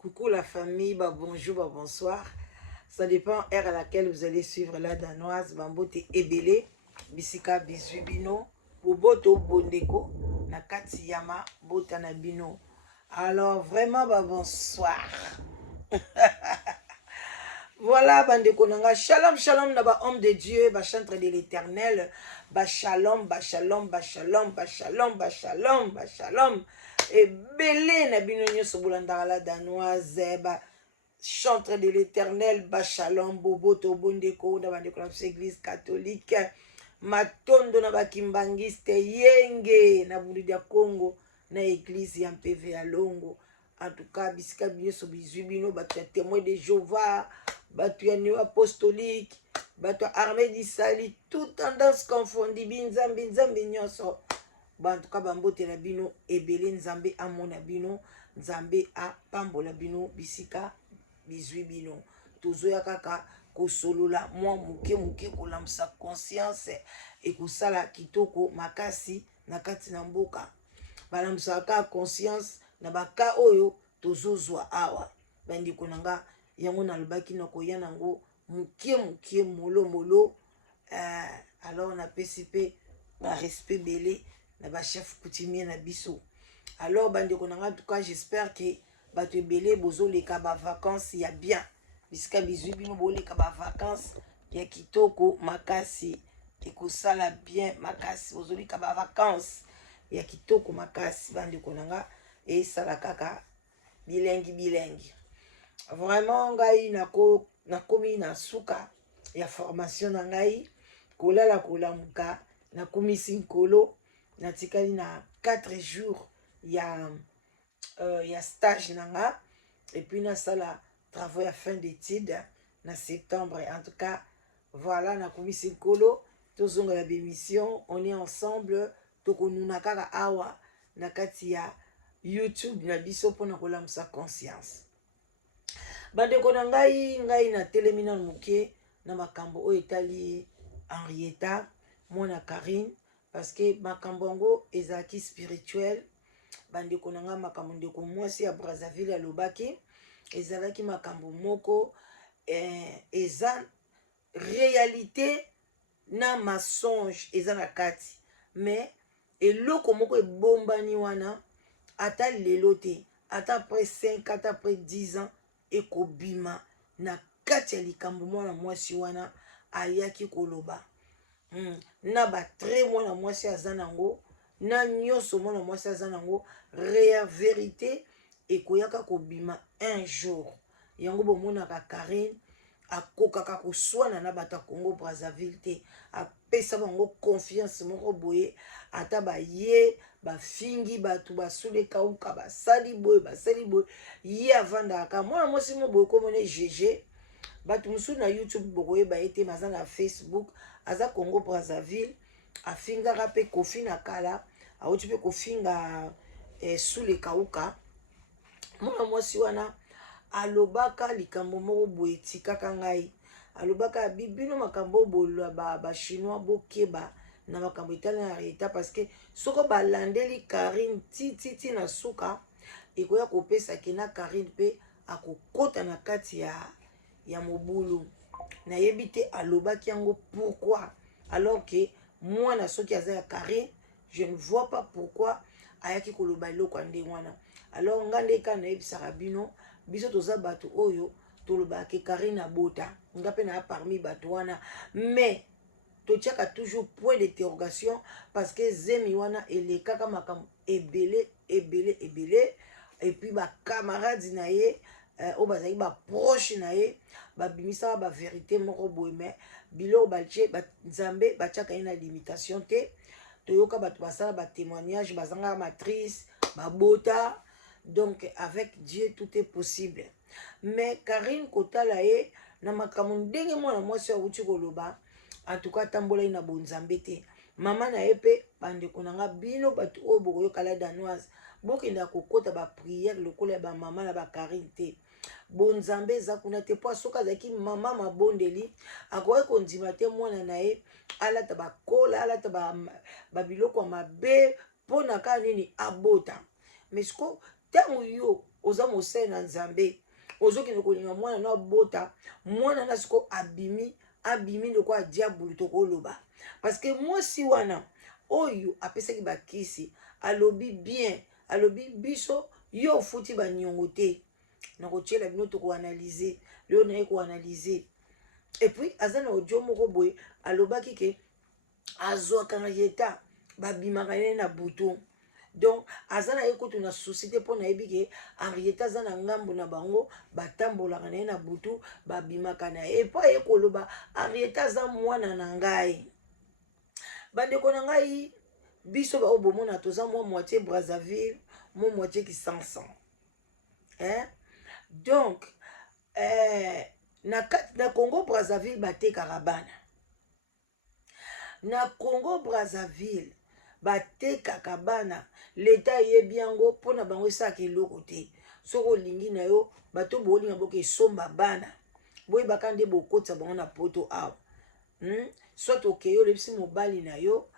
Coucou la famille, bah bonjour, bah bonsoir. Ça dépend heure à laquelle vous allez suivre la danoise. Bambote ebele, bisika bisubino, boboto bondeko, nakati yama bota nabino. Alors vraiment bah bonsoir. Voilà, bandeko nanga, shalom, shalom, na ba homme de Dieu, ba chantre de l'éternel, ba shalom, ba shalom, ba shalom, ba shalom, ba shalom, ba shalom. Et belé na bino nyoso bolandaka la danoise, ba chantre de l'éternel, ba shalom, bobo to bondeko, na bandeko na église catholique, matondo na ba kimbangiste, yenge, na bulu dia Congo, na église ya MPV ya Longo. En tout cas, bisika biso bizwi bino, bato ya témoin de Jéhovah, bato ya néo apostolique, bato ya armée d'Israël, tout tendance confondi, binzambi nzambi nyonso. En tout cas, bambotela bino ebele, nzambe amona bino, nzambe apambola bino, bisika bizwi bino. Tozoya kaka kosolola mwa muke muke kolamsa conscience ekosala kitoko makasi na kati na mboka. Balamsaka conscience na baka oyo tozozwa awa. Bandeko nanga yango nalobaki na koya nango muke muke molo molo. Alors na pesi pe ba respect belé na ba chef coutumier na biso. Alors bandeko nanga, en tout cas j'espère que bato ebele bozoleka ba vacances ya bien. Bisika bizwi bino boleka ba vacances ya kitoko makasi ekosala bien makasi, bozoleka ba vacances ya kitoko makasi bandeko nanga, esala kaka bilengi bilengi. Vraiment ngai nakomi na suka ya formation na ngai, kolala kolamuka nakomisi nkolo, natikali na 4 jours ya stage nanga, et puis nasala travaux ya fin d'études na septembre. En tout cas voilà, nakomisi nkolo, tozonga la bémission, on est ensemble, tokonuna kaka awa na kati ya YouTube na biso mpona kolamusa conscience. Bandeko na ngai na telemi na muke na makambo oyo etali Henrietta mwana Karine, parce que makambo yango ezalaki spirituel. Bandeko na ngai, makambo ndeko mwasi ya Brazzaville alobaki ezalaki makambo moko eza réalité na mensonge eza na kati, mais eloko moko ebombani wana ata lelo te, ata après 5 ata après 10 ans ekobima na kati ya likambo mwana mwasi wana ayaki koloba. Na batre mwana mwasi aza nango, na nyonso mwana mwasi aza nango, réelle vérité ekoyaka kobima un jour. Yango bomonaka Karine akokaka koswana na bato ya Congo Brazzaville te, apesa bango confiance moko boye, ata baye bafingi bato basule kauka basali boye ye avandaka mwana mwasi mo boye komone GG. Bato mosusu na YouTube bokoyeba ete maza na Facebook, aza Congo Brazzaville, afingaka pe kofi na kala, auti pe kofinga sule kauka. Mwana mwasi wana alobaka likambo moko boye tikaka ngai, alobaka bibino makambo bolo ba chinois bokeba na makambo etali na Henrietta, parce que soko balandeli Karine titi na suka ekoya kopesa kena Karine pe akokota na kati ya mobulu. Nayebi te alobaki yango pourquoi, alors que mwana soki aza ya Karine, je ne vois pas pourquoi ayaki koloba eloko ya ndenge wana. Alors nga nde ka nayebisaka bino, biso toza bato oyo tolobaka Karine abota, nga pe na parmi bato wana, mais totiaka toujours point d'interrogation, parce que zemi wana elekaka makambo ebele, et puis ba camarades na ye o bazali ba proche na ye babimisaka ba vérité moko boye, mais biloko batie nzambe batiaka ye na limitation te. Toyoka bato basala ba témoignage bazanga matrice babota, donc avec Dieu tout est possible. Mais Karine kotala ye na makambo ndenge mwana mwasi awuti koloba, en tout cas tambola na bonzambe te. Mama na ye pe bandeko nanga, bino bato oyo bokoyoka la danoise, bokenda kokota ba prière lokola ba mama na ba Karine te. Bonzambe eza kuna te, po soka azalaki mama mabondeli akoki kondima te mwana na ye alata bakola, alata babiloko mabe mpona kaka nini abota. Mais siko ntango yo oza mosali na nzambe ozokende kolinga mwana na bota mwana na siko abimi ndeko ya diabulu tokoloba parce que mwasi wana oyo apesaki bakisi alobi bien alobi biso yo ofuti baniongo te nakotiela bino tokoanalyse leo naye koanalyse et puis aza na audio moko boye alobaki ke azwaka Henrietta babimaka ye na butu donc aza na ye kutu na souci te mpo nayebi ke Henrietta aza na ngambo na bango batambolaka na ye na butu babimaka na ye epo aye koloba Henrietta aza mwana na ngai bandeko na ngai biso bao bomona toza mwa moitié Brazzaville mwa moitié Kisansan donc na Congo Brazzaville batekaka bana na Congo Brazzaville batekaka bana leta yebi yango mpona bango esaka eloko te soki olingi na yo bato bolinga boka esomba bana boyebaka nde bokotisa bango na poto awa soit okeye olebisi mobali na yo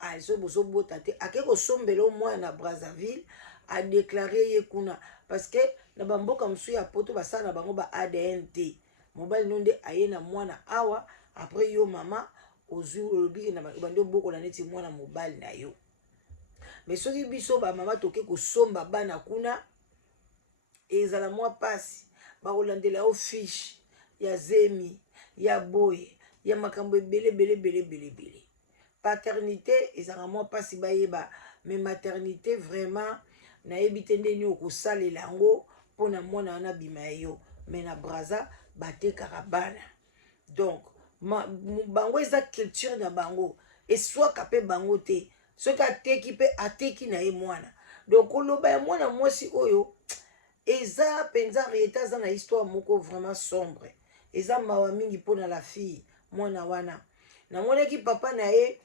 azo bozobota te ake kosombela o mwana na Brazzaville adeklare ye kuna parce que na bamboka mosusu ya poto basala na bango ba ADN te mobali no nde aye na mwana awa après yo mama ozwi olobi na bande obokola neti mwana mobali na yo mais soki biso bamama toke kosomba bana kuna ezala mwa pasi bakolandela yo fiche ya zemi ya boye ya makambo ebele paternité ezala mwa pasi bayeba mais maternité vraiment nayebi te ndeni okosalela yango mpona mwana wana bima yo mais na Brazza batekaka bana donc bango eza culture na bango eswaka mpe bango te soki ateki mpe ateki na ye mwana donc koloba ya mwana mwasi oyo eza mpenza Henrietta aza na histoire moko vraiment sombre eza mawa mingi mpona la fille mwana wana namonaki papa na ye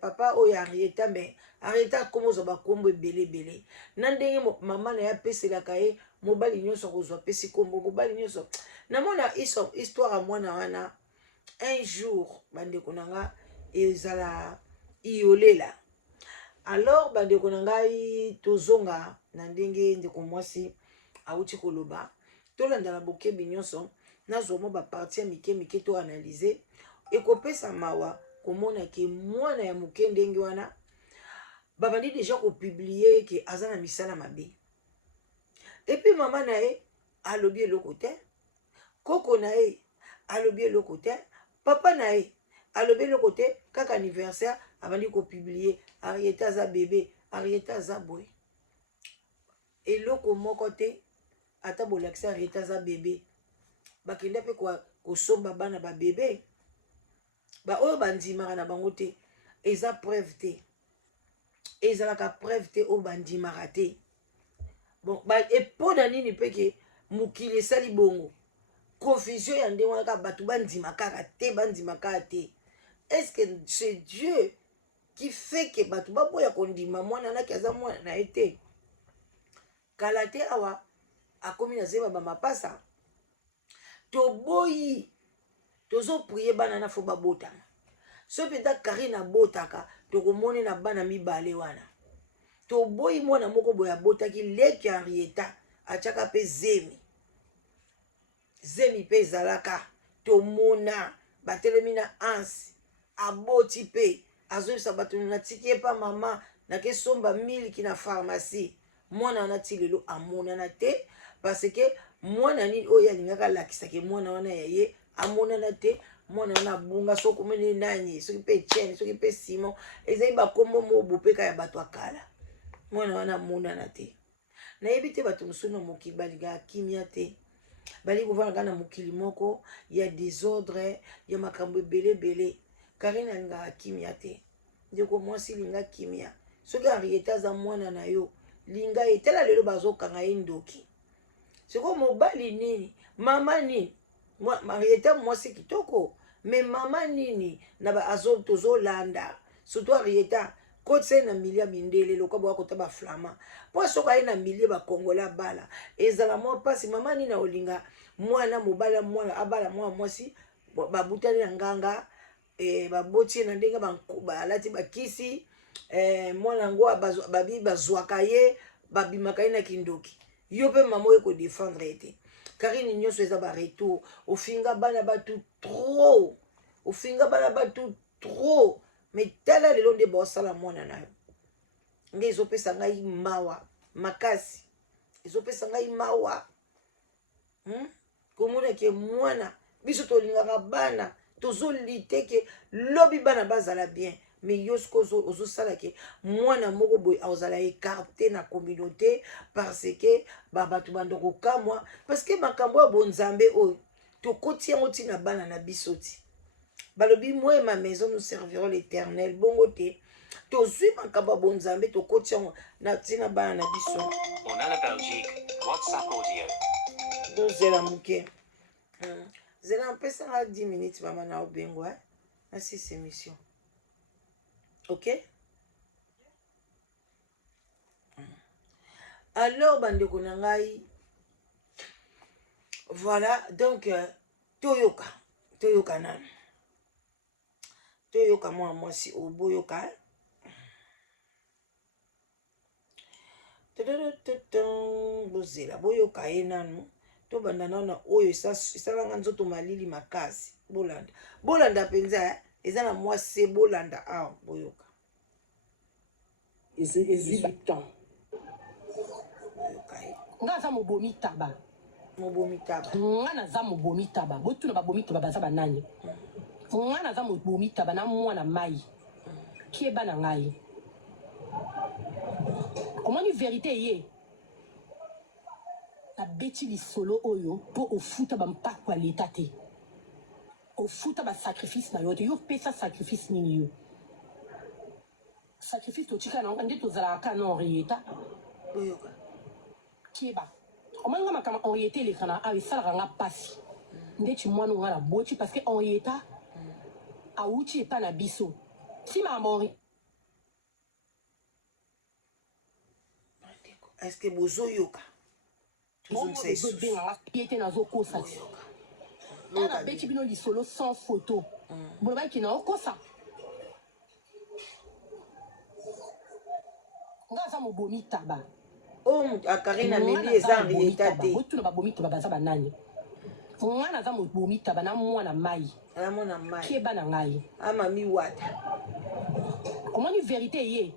papa oyo Henrietta mais Henrietta akomozwa bakombo ebele na ndenge mama na ye apeselaka ye mobali nyonso akozwa apesi kombo mobali nyonso namona histoire ya mwana wana un jour bandeko na nga ezala iolela alors bandeko na ngai tozonga na ndenge ndeko mwasi auti koloba tolanda na bokebi nyonso nazwa mo baparti ya mike to analyse ekopesa mawa komona ke mwana ya moke ndenge wana babandi deja kopublie ke aza na misala mabe epuis mama na ye alobi eloko te koko na ye alobi eloko te papa na ye alobi eloko te kaka anniversaire abandi kopublie Henrietta aza bebe Henrietta aza boye eloko moko te ata bolakisa Henrietta aza bebe bakenda mpe kosomba bana babebe oyo bandimaka na bango te eza preuve te ezalaka preuve te oyo bandimaka te bon epo na nini mpe ke mokili esali bongo confusion ya ndenge wana kaka bato bandima kaka te est-ce que c'est Dieu qui fait que bato baboya kondima mwana naki aza mwana na ye te kala te awa akomi na zeba bamapasa toboyi tozoprie bana na fo babotama so mpenza Karine abotaka tokomone na bana mibale wana toboyi mwana moko boye abotaki leki Henrietta atiaka mpe zemi mpe ezalaka tomona batelemi na ansi aboti mpe azoyebisa bato natiki ye pa mama nakesomba miliki na pharmacie mwana wana ti lelo amonana te parce que mwana nini oyo alingaka alakisaki mwana wana ya ye amonana te mwana wana abunga soki omene nani soki mpe Etienne soki mpe Simon ezali bakombo mobopeka ya bato akala mwana wana amonana te nayebi te bato mosusu na mokili balingaka kimia te bali kovanda kaka na mokili moko ya désordre ya makambo ebele Karine alingaka kimia te ndeko mwasi linga kimia soki Henrietta aza mwana na yo linga ye tala lelo bazokanga ye ndoki siko mobali nini mama nini Henrietta mwasi kitoko mais mama nini na tozolanda surtout Henrietta kotse na milia mindele loka boka kota ba flama po soka ye na milia ba kongola bala ezala mwa pasi mama nini na olinga mwana mobala mwana abala mwa mwasi babutani na nganga baboti na ndenge balati bakisi mwana ngo babi bazwaka ye babimaka ye na kindoki yo pe maman eko défendre ete Karine nyonso eza ba retour ofinga bana batu trop ofinga bana batu trop mais tala lelo nde bosala mwana na yo nge ezopesa ngai mawa makasi ezopesa ngai mawa komona ke mwana biso tolingaka bana tozolite ke lobi bana bazala bien mais yo siko ozosala ke mwana moko boye ozala écarté na communauté parce que bato bandoko kamwa parce que makambo ya bonzambe oyo tokoti yango ntina bana na biso ti balobi moi et ma maison nous servirons l'éternel bongo te tozwi makambo ya bonzambe tokoti yango na ntina bana na biso On a la Belgique, WhatsApp audio. tozela moke zela mpesanga 10 minutes mama na obengo na 6 émission ok alors bandeko na ngai voilà donc toyoka nanu toyoka mwana mwasi oboyoka bozela boyoka ye nanu tobanda nano na oyo esalanga nzoto malili makasi bolanda mpenza eza na mwasi bolanda awa boyoka 18 ans. nga za mobomi taba nga na za mobomi taba botuna babomi taba baza banani nga na za mobomi taba na mwana mai kieba na ngai omoni vérité ye abeti lisolo oyo po ofuta bampako ya leta te ofuta basacrifice na yo te yo pesa sacrifice nini yo sacrifice totika na nde tozalaka na orieta boyoka kieba omoni nga makambo orieta eleka na awa esalaka nga mpasi ndeti mwana nga na boti parce que orieta awuti epa na biso si makambo est-ce que bozoyoka tozobenganga piete nazokosa te nga nabeti bino lisolo sans photo bolobaki na okosa nga aza mobomi taba akarine ameli eza rieta te botuna babomi taba baza banani nga naza mobomi taba na mwana mai mwana mai kieba na ngai amami wata omoni vérité ye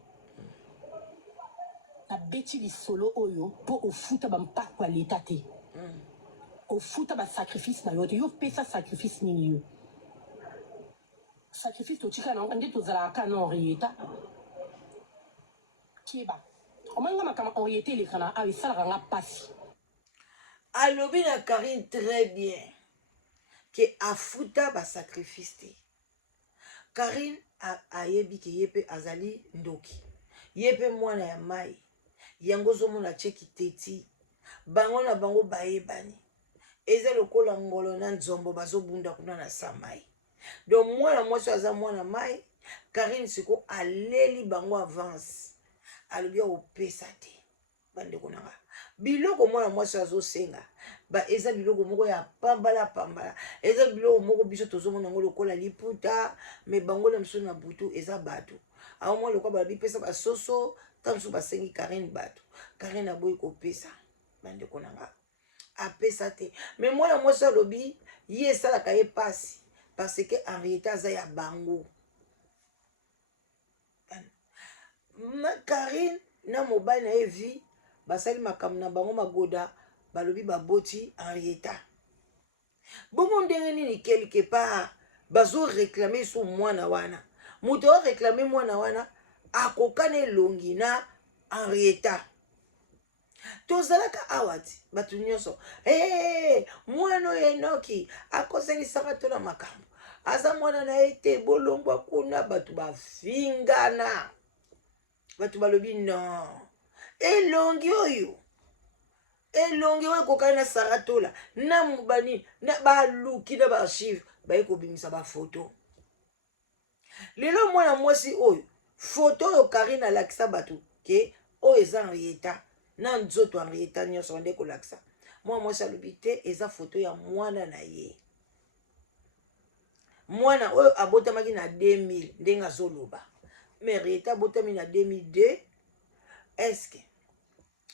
abeti lisolo oyo po ofuta bampako ya leta te ofuta basacrifice na yo te yo pesa sacrifice nini yo sacrifice totika na nde tozalaka na orieta kieba omoni nga makambo orieta eleka na awa esalaka nga mpasi alobi na Karine très bien ke afuta basacrifice te Karine ayebi ke ye mpe azali ndoki ye mpe mwana ya mai yango ozomona cheki teti bango na bango bayebani eza lokola ngolo na nzombo bazobunda kuna na samai donc mwana mwasi aza mwana mai Karine siko aleli bango avance alobi opesa te bandeko nanga biloko mwana mwasi azosenga eza biloko moko ya pambala eza biloko moko biso tozomona ngo lokola liputa me bango na miso na butu eza bato awo mwa lokola balabi pesa basoso ta mosusu basengi Karine bato Karine aboyi kopesa bandeko nanga apesa te me mwana mwasi alobi ye esalaka ye pasi parce que en réalité aza ya bango Karine na mobali na ye vi basali makambo na bango magoda balobi baboti Henrietta bongo ndenge nini quelque part bazo réclamer so mwana wana moto réclamer mwana wana akokana elongi na Henrietta tozalaka awati bato nyonso mwana oyo Enoki akoselisaka to na makambo aza mwana na ye te bolongwa kuna bato bafingana bato balobi non elongi oyo ekokani na saratola na mobani na baluki na baarchive baye kobimisa bafoto lelo mwana mwasi oyo foto oyo Karine alakisa bato ke oyo eza Henrietta na nzoto Henrietta nyonso bande kolakisa mwana mwasi alobi te eza foto ya mwana na ye mwana oyo abotamaki na 2000 ndenge azoloba mais Henrietta abotami na 2002 eske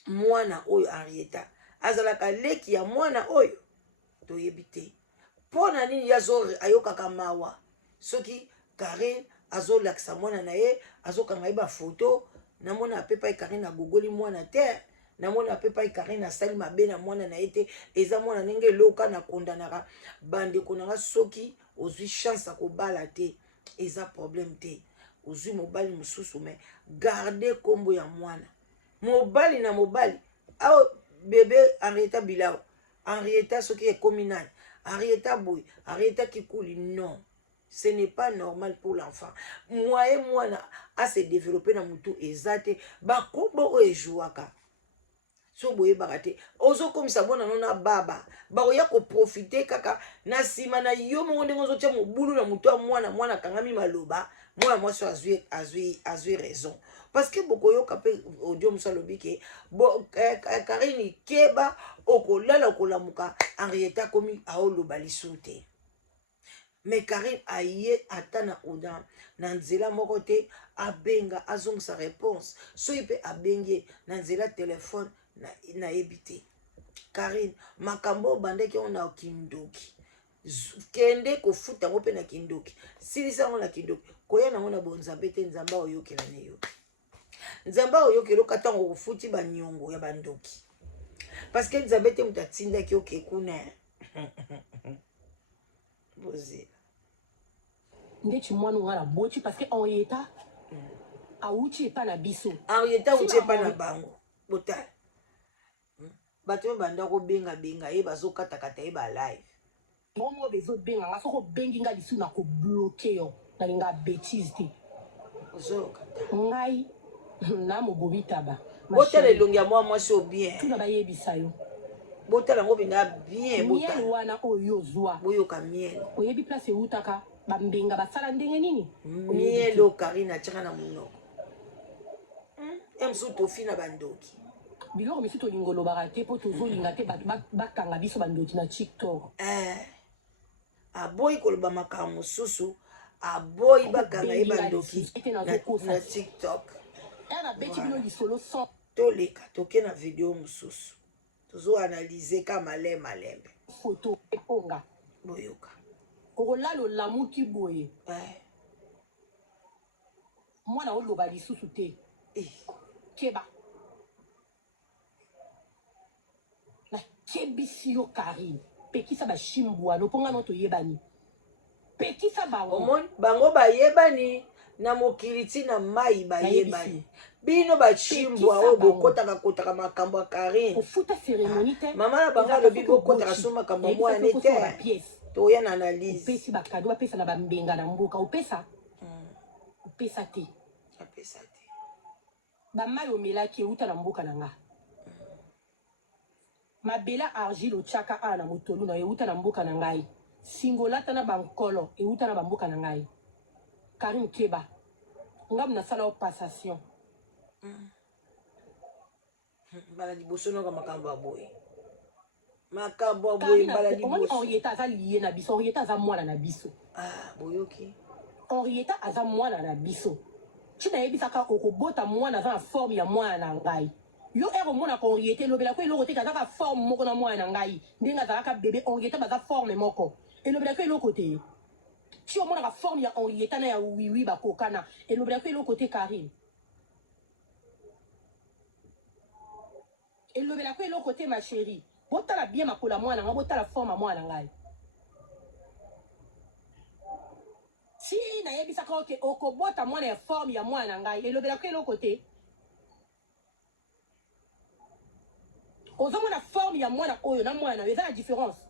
mwana oyo Henrietta azalaka leki ya mwana oyo toyebi te mpona nini ayokaka mawa soki Karine azolakisa mwana na ye azokanga ye bafoto namona apepai Karine agogoli mwana te namona apepai Karine asali mabe na mwana na ye te eza mwana ndenge eloka na kondanaka bandeko nanga soki ozwi chance akobala te eza problème te ozwi mobali mosusu me garde kombo ya mwana mobali na mobali awo bebe Henrietta Bilao Henrietta soki ekomi nani Henrietta boy Henrietta Kikuli non ce n'est pas normal pour l'enfant moye mwana a se développer na mutu ezate bakombo oyo ejouaka so boyebaka te ozokomisa mwana no na baba bakoya koprofite kaka na nsima na yo moko ndenge ozotia mobulu na mutu ya mwana akangami maloba mwana mwasi azwi raison parce que bokoyoka mpe audio mosu alobi ke Karine keba okolala okolamuka Henrietta akomi aoloba lisu te mais Karine aye ata na nzela moko te abenga azongisa réponse soki mpe abengi na nzela telefone nayebi te Karine makambo obandaki yango na kindoki kende kofuta yango mpe na kindoki silisa yango na kindoki koya nango na bonzambe te nzambe oyokela na yo nzambe oyokela okata ngo kofuti banyongo ya bandoki parce que nzambe te moto atindaki oke kuna bozela ndeti mwana nga na boti parce que Henrietta auti epa na biso Henrietta auti epa na bango botala bato banda kobenga ye bazokatakata ye ba live momo bezobenga nga soko bengi nga lisu na kobloke yo nalinga bêtise te ozokata ngai na mobobi taba botala elongi ya mwasi o bien tuna bayebisa yo botala ngo benga bien botala miel wana oyo ozwa boyoka miel oyebi place eutaka bambenga basala ndenge nini miel o Karine atiaka na monoko emsu tofi na bandoki biloko misusu tolinga olobaka te mpo tozolinga te bato bakanga biso bandoki na TikTok aboyi koloba makambo mosusu aboyi bakanga ye bandoki na TikTok nabeti bino lisolo sans toleka toke na video mosusu tozoanalyze ka malembe photo eponga boyoka okolala olamuki boye mwana oloba lisusu te keba nakebisi yo Karine pekisa bashimbwana oponga no toyebani pekisa bango bayebani na mokili ntina mai bayebani bino bashimbwa oyo bokotaka makambo ya Karine ofuta cérémonie te mama na bango alobi bokotaka so makambo mwana te toya na analyse opesi bakado bapesa na bambenga na mboka opesa te bamai omelaki euta na mboka na nga mabela argile otiaka a na motolu na euta na mboka na ngai singolata na bankolo euta na bamboka na ngai Karine keba ngamu nasala o passation mbala liboso noka makambo aboye mbala liboso Henrietta aza liye na biso Henrietta aza mwana na biso boyoki Henrietta aza mwana na biso tina yebisaka okobota mwana aza na forme ya mwana na ngai yo ero mwana ko Henrietta elobela ko eloko te kazaka forme moko na mwana na ngai ndenge azalaka bebe Henrietta baza forme moko elobela ko eloko te ti omonaka forme ya Henrietta na ya wiwi bakokana elobela ko eloko te Karine elobela ko eloko te ma chérie botala bien makola mwana nga botala forme ya mwana ngai si nayebisaka oke okobota mwana ya forme ya mwana ngai elobela ko eloko te ozomona forme ya mwana oyo na mwana eza na différence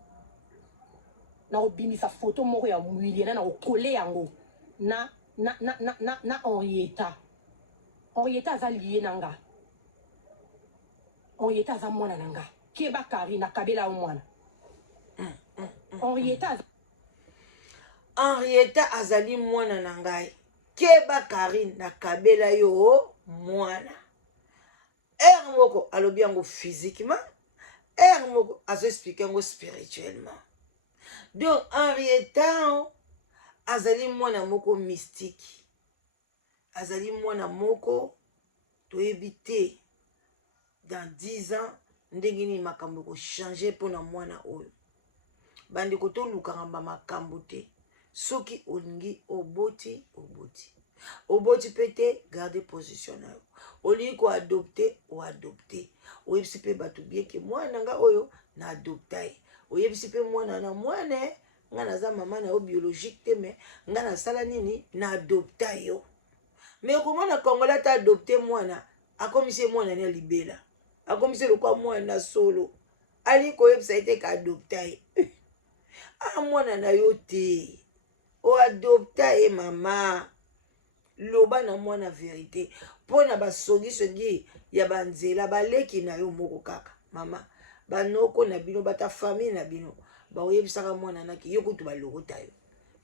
na obimisa photo moko ya mwiliana na okole yango na Henrietta aza liye na nga Henrietta aza mwana na nga keba Karine nakabela yo mwana Henrietta azali mwana na ngai keba Karine nakabela yo mwana ere moko alobi yango physiquement ere moko azoexplike yango spirituellement donc Henrietta azali mwana moko mystique azali mwana moko toyebi te dans 10 ans ndenge nini makambo ekochange mpona mwana oyo. Bandeko tolukaka makambo te. Soki olingi oboti mpe te garde position na yo. Olingi koadopte oadopte. Oyebisi mpe bato bien ke mwana nga oyo na adopta ye. Oyebisi mpe mwana na mwana nga naza mama na yo biologique te, me nga nasala nini na adopta yo. Me okomona kongola ata adopte mwana akomisi ye mwana na libela, akomisi lokwa mwana solo, ali koyebisa ete ka adopta ye. Mwana na yo te, oadopta ye mama. Loba na mwana verite mpona basongi ya banzela baleki na yo moko kaka. Mama banoko na bino bata famille na bino baoyebisaka mwana naki yo kutu balokota yo,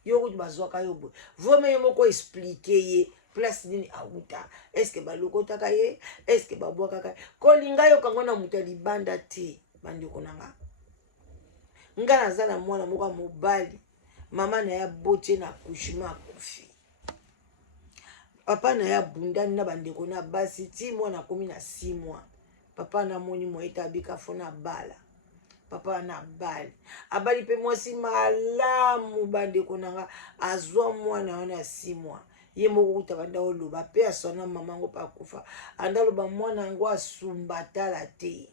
yo kutu bazwaka yo boye. Vraimen yo moko explike ye place nini auta, eske balokotaka ye, eske babwakaka ye. Kolinga yo kango na mutu ya libanda te. Bandeko nanga nga naza na mwana moko mobali, mama na ya botie na accouchement akufi, papa na ya bundani na bandeko na basi ti mwana akomi na 6 mois. Papa na moni moyeta abika fona bala, papa na bali abali mpe mwasi malamu. Bandeko nanga azwa mwana wana ya 6 mois, ye moko kuta banda oloba pe asona mama ngo pa kufa, anda loba mwana ngo asumbatala te.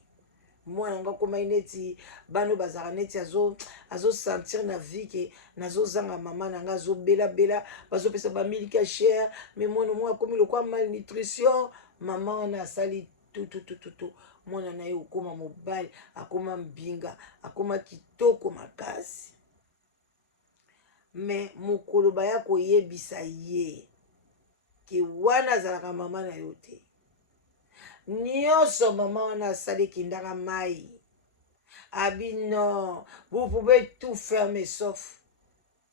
Mwana ngo koma ineti bano bazaka neti azo sentir na vie ke nazo zanga mama nanga azo bela bazo pesa ba milk cher, mais mwana mwa komi lokwa malnutrition. Mama wana asali tout mwana na ye okoma mobali, akoma mbinga, akoma kitoko makasi. Mais mokolo baya koyebisa ye ke wana azalaka mama na yo te. Nyonso mama wana asali kindaka mai. Abi non, vous pouvez tout fermer sauf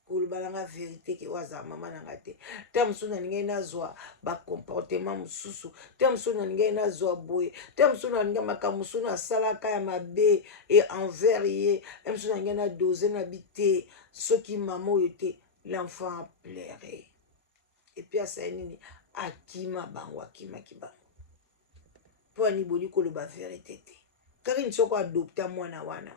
kolobalanga vérité ke waza mama nanga te. Te mosusu nalingai nazwa ba comportement mosusu, te mosusu nalingai nazwa boye, te mosusu nalingai makambo mosusu nasalaka ya mabe e envers ye, te mosusu nalingai na dose na bite. Soki mama oyo te, l'enfant a pleuré. Et puis asali nini akima bango, akimaki bango po aniboli koloba vérité te. Kaka ni soko adopta mwana wana,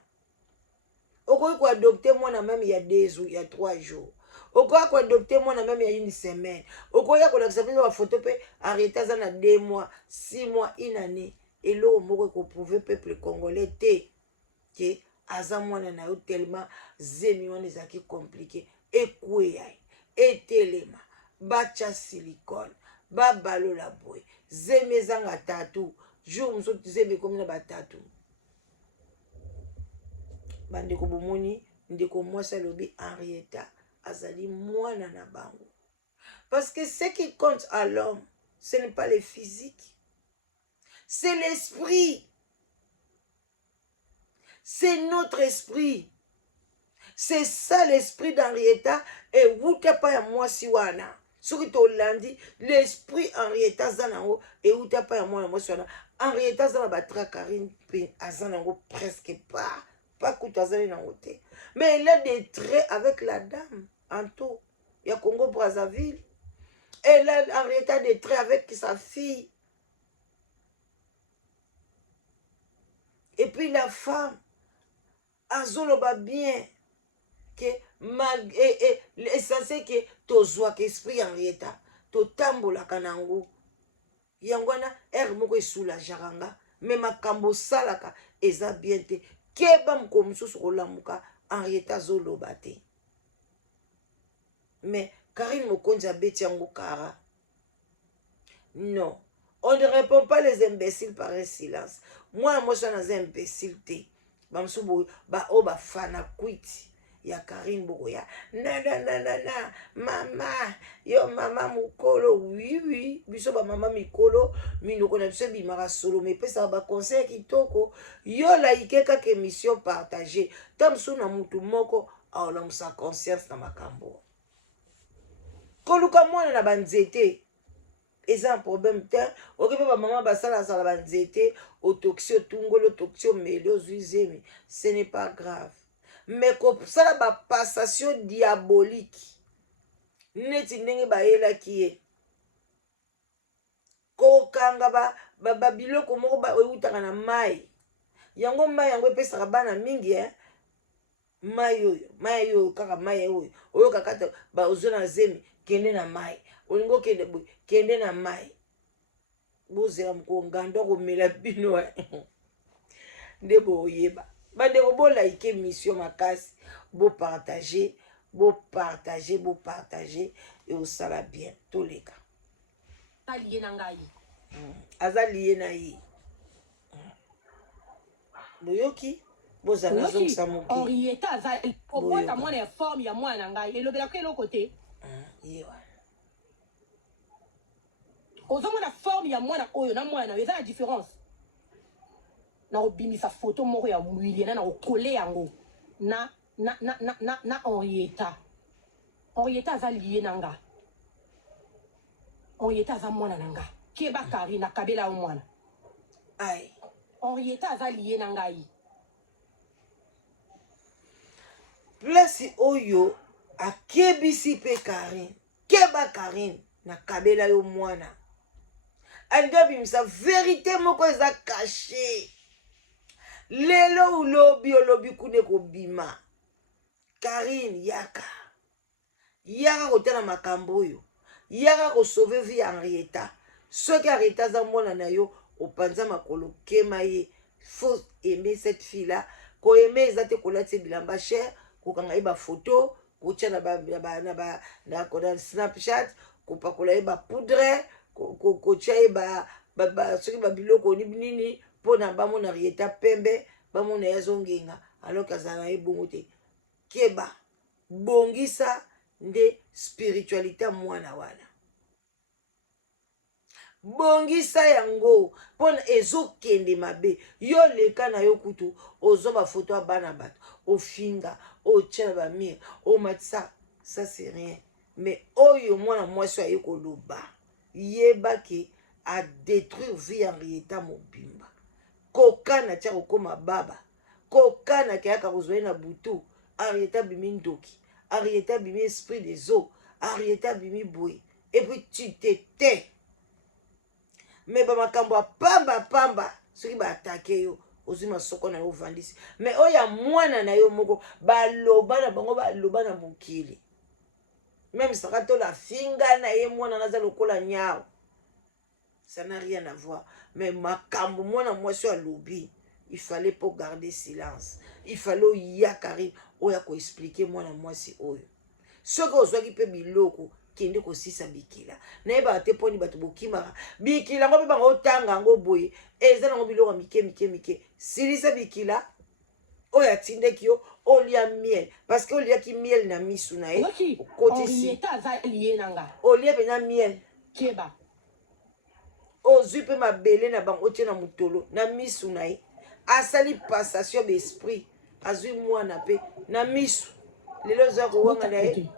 okoki koadopte mwana même ya 2 jours, ya 3 jours, okoki koadopte mwana même ya 1 semaine, okoki kolakisa biso bafoto mpe arrêté aza na 2 mois, 6 mois, 1 année. Eloko moko ekoprouve peuple congolais te ke aza mwana na yo tellement zemi wana ezalaki compliqué. Ekweya etelema bacha silicone babalola boye, zemi ezanga tatu jour mosusu zemi ekomi na batatu. Bandeko bomoni ndeko mwasi alobi Henrietta azali mwana na bango. Parce que ce qui compte à l'homme, ce n'est pas le physique, c'est l'esprit. C'est notre esprit. C'est ça l'esprit d'Henrietta. Et vous n'êtes pas à moi si wana. Ce qui t'a dit, l'esprit Henrietta zanango et vous n'êtes pas à moi si wana. Henrietta zanabatra Karine azanango presque pas. Pas que tu as nangote. Mais elle a des traits avec la dame en tout. Il y a Congo Brazzaville. Elle a Henrietta des traits avec sa fille. Et puis la femme azoloba bien que l'essentiel que tozwa qu'esprit Henrietta to tambola kanango yangwana moko esoulageaka nga mais makambo salaka eza bien te keba moko mosusu kolamuka Henrietta azoloba te. Mais Karine Mokonzi abeti yango kara. Non, on ne répond pas les imbéciles par un silence. Moi je suis un imbécile te. Bamsubo ba oba fana kwiti ya Karine Bokoya. Na mama, yo mama mukolo, oui, biso ba mama mikolo, minoko na biso bimara solo, mais pesa ba conseil kitoko, yo like kaka émission partagée. Tamsu na mutu moko, aola musa conscience na makambo. Koluka mwana na banzete. C'est un problème. Ok, maman basala sala banzete, autoxio tungolo, autoxio mélio, zuizemi. Ce n'est pas grave. Mais comme ça la passation diabolique. Neti ndenge ba yela kiye. kokanga babiloko moko eutaka na mai yango mai yango epesaka bana mingi mai oyo kaka mai oyo kaka ozwa na zemi kende na mai olingo kende boye kende na mai bozela mokongando komela bino nde boyeba bandeko bolaike émission makasi bopartage eosala bien toleka aza liye na ye boyoki bozala nazongisa moki Henrietta azali obota mwana ya forme ya mwana ngai elobelaka eloko te yewa ozomona forme ya mwana oyo na mwana eza na différence na obimisa photo moko ya mwiliana na okole yango na Henrietta aza liye na nga Henrietta aza mwana na nga keba kari na kabela yo mwana ai Henrietta aza liye na ngai place oyo akebisi mpe Karine keba Karine na kabela yo mwana alingi abimisa verité moko eza caché lelo olobi kuna kobima Karine yaka kotala makambo oyo yaka kosauve vie ya Henrietta soki Henrietta aza mwana na yo opanza makolo kema ye faut aimer cette fille là koyeme eza te kolati bilamba cher kokanga ye bafoto kotia na snapchat kopakola ye bapoudre kotia ye soki babiloko nini mpo na bamona Henrietta pembe bamona ye azongenga alors azala na ye bongo te keba bongisa nde spiritualité ya mwana wana bongisa yango mpona ezokende mabe yo leka na yo kutu ozwa bafoto ya bana bato ofinga otia na bamire omatisa ça c'est rien mais oyo mwana mwasi aye koloba yebaki adétruire vie ya Henrietta mobimba kokana tia kokoma baba kokana keyaka kozwa ye na butu Henrietta bimi ndoki Henrietta bimi esprit des eaux Henrietta bimi boye et puis tu te tais mais bamakambo ya pamba soki baatake yo ozwi masoko na yo ovandisi mais oyo ya mwana na yo moko baloba na bango baloba na mokili même saka tola finga na ye mwana naza lokola nyao ça n'a rien à voir mais makambo mwana mwasi alobi il fallait pas garder silence il fallait oya Karine oya koexplike mwana mwasi oyo soki ozwaki mpe biloko kende kosisa bikila nayebaka te mponi bato bokimaka bikila yango mpe bango otanga yango boye eza nango biloko mike silisa bikila oyo atindeki yo olia miel parce que oliaki miel na misu na ye okotisi olia mpenza miel ozwi mpe mabele na bango otie na motolo na misu na ye asali passation d'esprit azwi mwana mpe na misu lelo oza kowanga na ye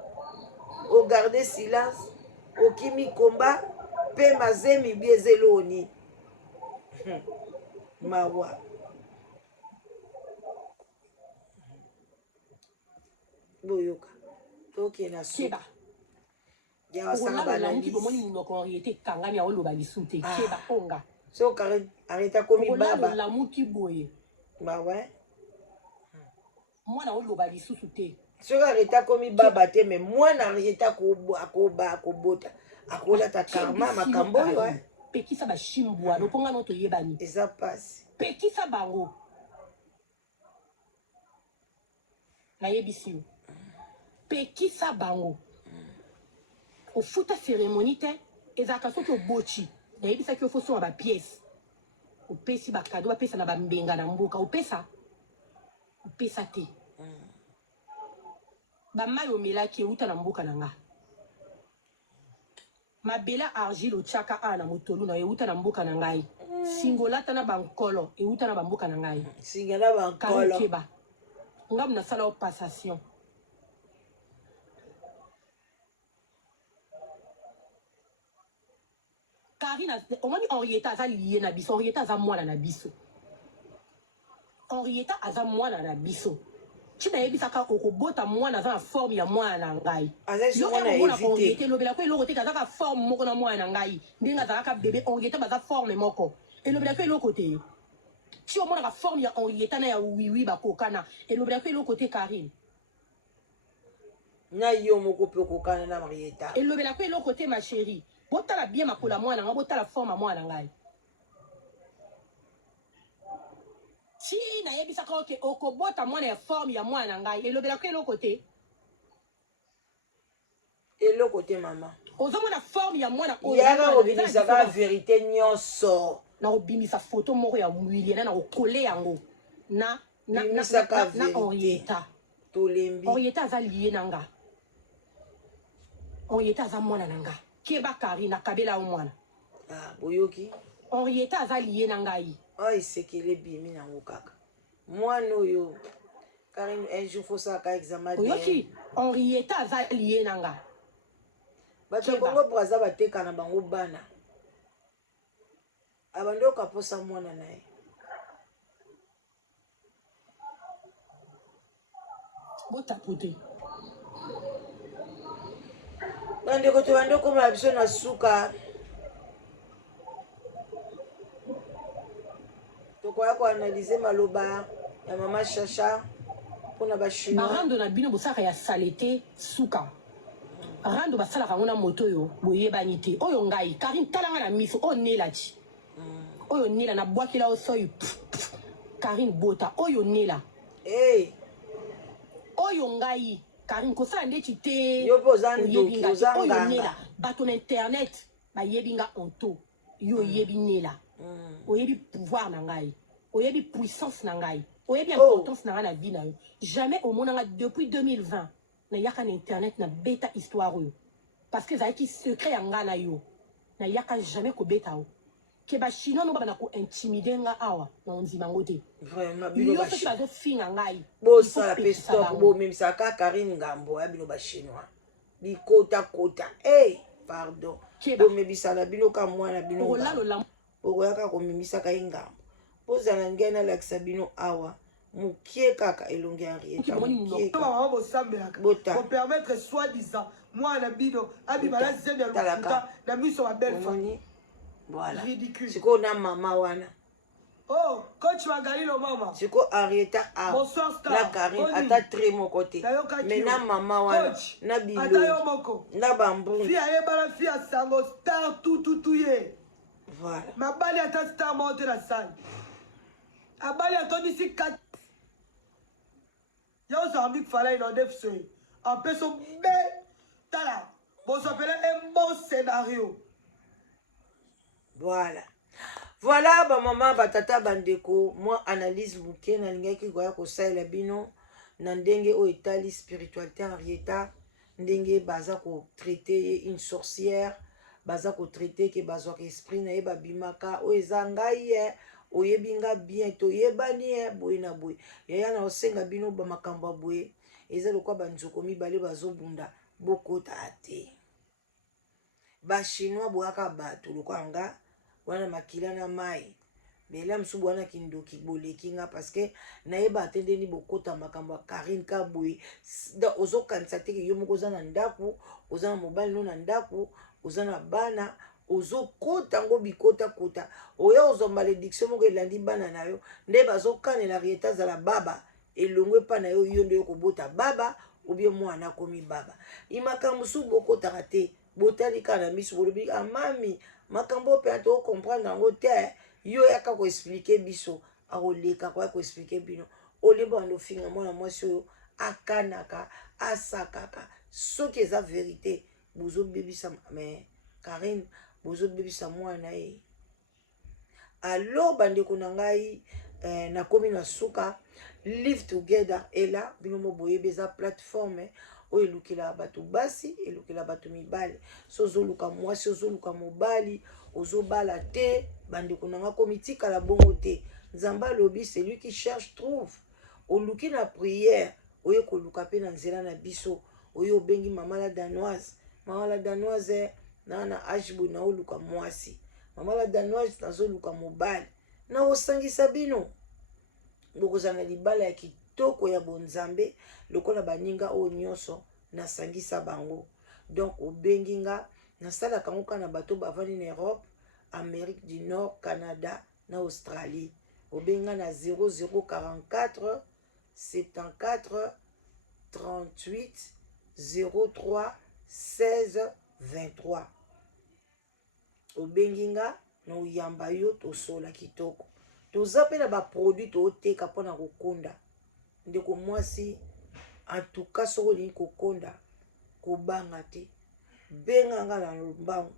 ogarde silence okimi komba mpe mazemi bi ezeloni mawa boyoka toke na soba yawasanga banalisi so Henrietta komi baba bawe mwana oloba lisusu te soki Henrietta komi baba te me mwana Henrietta akobota akolata karma makambo oyo pekisa bashimbwa loponga no toyebani eza pasi pekisa bango nayebisi yo pekisa bango ofuta cérémonie te ezalaka soki obochi nayebisaki ofosonga bapiese opesi bakado bapesa na bambenga na mboka opesa te bamai omelaki euta na mboka na nga mabela argile otiaka a na motolu na euta na mboka na ngai singolata na bankolo euta na bamboka na ngai singa na bankolo keba ngamu nasala o passation Karine omoni Henrietta aza liye na biso Henrietta aza mwana na biso Henrietta aza mwana na biso China ebisaka okobota mwana za forme ya mwana ngai. Azali Yo mwana mona évité. orienté lobela ko eloko te kazaka forme moko na mwana ngai. Ndinga zaka bébé orienté baza forme moko. Et lobela ko eloko te. Si on mona forme ya orienté na ya wiwi bakokana. Et lobela ko eloko te Karine. Na yo moko pe kokana na Marieta. Et lobela ko eloko te ma chérie. Botala bien makola mwana ngai, botala forme ya mwana ngai. Si na yebisaka oke okobota mwana ya forme ya mwana ngai elobela ko eloko te. Eloko te mama. Ozomona forme ya mwana Yaka obimisaka vérité nyonso. Na obimisa photo moko ya William na okole yango. Na Henrietta. Tolembi. Henrietta aza lié nanga. Henrietta aza mwana nanga. Keba Karina kabela o mwana. Ah, boyoki. Henrietta aza lié nanga yi. Ah, isekele bimi nango kaka. Mwana oyo. Karine, un jour faut ça ka examen. Boyoki, Henrietta aza lié nanga. Bato bongo braza bateka na bango bana. Abando kaposa mwana na ye. Bota pote. Bandeko to bando koma biso na suka. Tokoya ko analyser maloba ya mama Chacha pona ba chinois. Barando na bino bosaka ya salete suka. Rando basala kangona moto yo boyebani te. Oyo ngai Karine talanga na miso o nela ti. Oyo nela na bwakila o soyu. Karine bota oyo nela. Hey, Oyo ngai Karine kosala ndeti te. yo poza ndoki Oyo ozanga. nela bato na internet bayebinga onto. Yo yebi nela. Oyebi pouvoir na ngai. Oyebi puissance na ngai. Oyebi importance na ngai na vie na yo. Jamais au monde depuis 2020. Na yaka na internet na beta histoire yo. Parce que zaki secret ya nga na yo. Na yaka jamais ko beta yo. Ke ba chinois no ba na ko intimider nga awa na onzima ngote. Vraiment Yo bino ba so ki bazo finga ngai. bo sala pe stop bo memisaka Karine Ngambo ya bino ba chinois. Bikota kota. Hey, pardon. Keba. Bo mebisala bino ka mwana bino. Olalo la Okoyaka komemisaka ye Ngambo. Pozala ngena lakisa bino awa. Mukie kaka elonge Henrietta. Maman bosambelaka pour permettre soi-disant moi na bino abima la zembe ya lokuta na miso ma belle famille. Voilà. Ridicule. Siko na mama wana. Oh, coach Magalilo mama. Siko Henrietta a. Bonsoir star. Na Karine ata très mon côté. Mais na mama wana. Coach. Na bilo. Ata yo moko. Na bambou. Fi ayebala fi ya sango star tout ye. Voilà. Mabali ata star monte na salle. Abali atondisi 4. Yo zambi fala inondef soy. En plus on tala. Bon s'appelle un bon scénario. Voilà. Voilà ba maman batata bandeko moi analyse muke na lingaki goya ko saela bino na ndenge o etali spiritualité Henrietta ndenge baza ko traiter une sorcière baza ko traiter ke bazwa esprit na ye babimaka o ezangai oyebinga bien to yebani boye na boye yaya na osenga bino ba makambo boye eza lokwa banzoko mibale bazobunda bokota ate ba chinois boyaka bato lokwa nga wana makila na mai bela msubu wana kindoki bolekinga parce que nayeba atendeni bokota makambo Karine ka boye ozokanisa te yo moko oza na ndaku oza na mobali no na ndaku oza na bana ozokota ngo bikota kota oya ozwa malédiction moko elandi bana na yo nde bazokanela Henrietta azala baba elongwe pa na yo yo nde yo kobota baba obie mwana komi baba imakambo su bokotaka te botalika na miso bolobi amami makambo pe ato comprendre yango te yo yaka ko expliquer biso akoleka ko ko expliquer bino oleba ndo finga mwana mwasi oyo akanaka asakaka soki eza vérité bozo bebisa mais Karine bozo bebisa mwana ye alors bandeko na ngai na komi na suka live together ela bino mo boye beza plateforme oyo elukela bato basi elukela bato mibali so ozoluka mwasi ozoluka mobali ozobala te bandeko na nga komi tikala bongo te nzambe alobi celui qui cherche trouve oluki na prière oyo koluka pe na nzela na biso oyo obengi mama la danoise na ajbo na oluka mwasi mama la danoise nazoluka mobali na osangisa bino bokozala na libala ya kitoko ya bonzambe lokola baninga oyo nyonso nasangisa bango. Donc obengi nga nasalaka ngo kana bato bavandi na Europe, Amérique du Nord, Canada na Australie. Obenga na 0044 74 38 03 16 23. Obengi nga na uyamba yo tosola kitoko. Toza pe na ba produit tooteka mpona kokonda. Ndeko mwasi en tout cas soko olingi kokonda kobanga te. Benga nga na lombangu.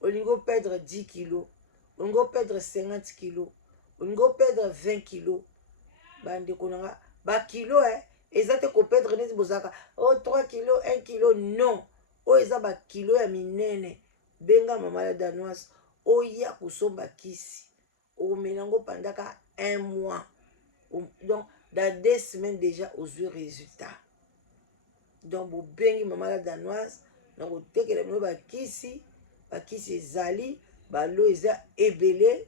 Olingo perdre 10 kilos, olingo perdre 50 kilos, olingo perdre 20 kilos. Bandeko nanga ba kilo eza te ko perdre neti bozaka 3 kilos 1 kilo non. O eza ba kilo ya minene. Benga mama la danoise oya kusomba kisi. Omenango pendant 1 mois. Donc dans 2 semaines déjà aux résultats. Donc bo bengi mama la danoise na kotekela bino bakisi ezali balo eza ebele.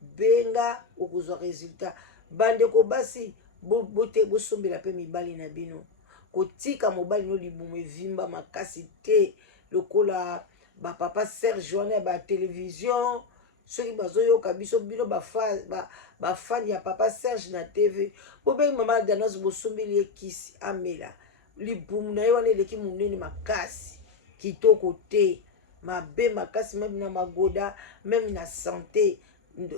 Benga okozwa résultat. Bandeko basi bote bosombela pe mibali na bino. Kotika mobali no libumu evimba makasi te lokola ba papa Serge wana ba télévision soki bazoyoka biso bino bafani ya papa Serge na TV. Bobengi mama danoise bosombeli ekisi amela libumu na ye wana eleki monene makasi kitoko te mabe makasi même na magoda même na santé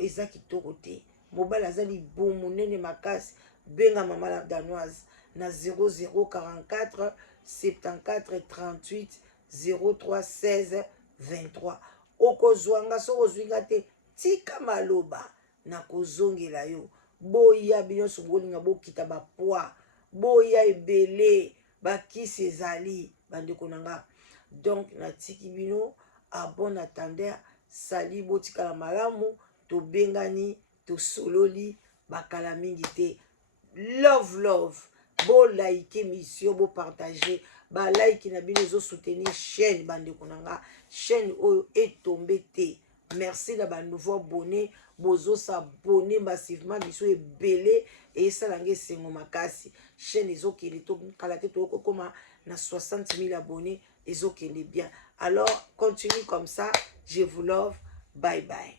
eza kitoko te. Mobali aza libumu monene makasi. Benga mama danoise na 0044 74 38 03 16 23. Okozwanga soko ozwinga te tika maloba na kozongela yo. Boya binyoso bolinga bokita bapoi boya ebele bakisi ezali bandeko nanga. Donc natiki bino a bon attendeur. Sali botikala malamu tobengani tosololi bakala mingi te. Love bo like émission bo partager ba like na bino zo soutenir chaîne bandeko nanga. Chaîne oyo etombe te. Merci na ba nouveau abonné bozo s'abonner massivement biso ebele et ça langue sengo makasi. Chaîne ezokende to kala te to koma na 60 000 abonnés ezokende bien. Alors continue comme ça. Je vous love. Bye bye.